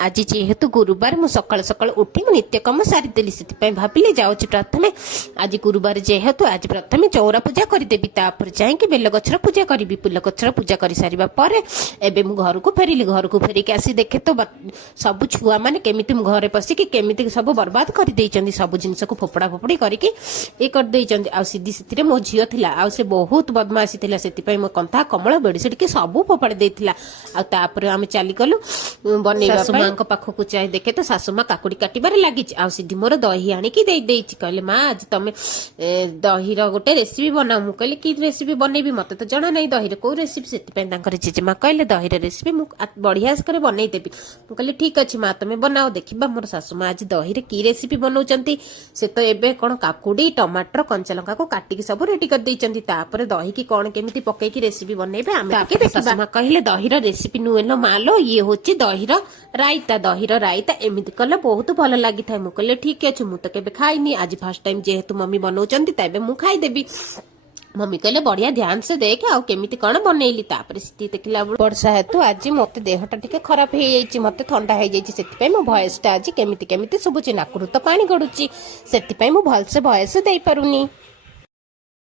आज जेहेतु गुरुवार मु सकाल सकाल उठी मु नित्यकर्म सारीदेली से भाविले जाऊँगी प्रथमे आज गुरुवार जेहेतु आज प्रथमे चौरा पूजा करदेवी तापर जाइए बेल गछर पूजा करी फुल गछर पूजा कर सारा पर एबे मु घर को फेरिली घर को फेरिक आसी देखे तो सब छुआ मैंने केमिति घरे पशिकी केमिति सब बर्बाद कर देइचंदी सब जिनस को फोपड़ा फोपड़ी करके ये कर देइचंदी आ सीधी सीधी मो झील थिला आ से बहुत बदमाशी थिला सेति मो कंथा कमल बेडसीट के सब फोपाड़ी देइथिला आ तापर आमे चली गलु बनेबा सासु मां को पाखो को चाहे देखे तो सासु मां काकुड़ी काटिबार लागि आ सीधी मोर दही आनी की देई देइछि कहले मां आज तमे दही रो गोटे रेसिपी बनाऊ मु कहले की रेसिपी बनेबी मते तो जणा नै दही रो को रेसिपी सेति तांकर जेजेमा कहले दही रो रेसिपी मु बढ़िया से करे बनै देबी मु कहले ठीक अछि मां तमे बनाओ देखिबा मोर सासु मां आज दही रे की रेसिपी बनाउचंती से तो एबे कोन काकुड़ी टमाटर कंचा लंका को काटिकी सब रेडी कर देइचंती तापर दही की कोन केमिति पकै की रेसिपी बनेबे आमे के देखिबा मां कहले दही रो रेसिपी नुएलो मालो ये होची दही रो रायता एमिति कले बहुत भल लागि थाय मु कहले ठीक अछि मु तो केबे खाइनी आज फर्स्ट टाइम जेहेतु मम्मी बनाउचंती तबे मु खाइ देबी मम्मी कहले बढ़िया ध्यान से देख आउ केमिति कौन बनैली तापर सिटी देखला वर्षा हेतु आज मते देहटा टिके खराब हे जाइछि मते ठंडा हे जाइछि सेति मो भॉइस टा आज केमिति केमिति सुबुछि नाकुरु तो पानी गडुछि सेति मो भल से भॉइस दे पारुनी।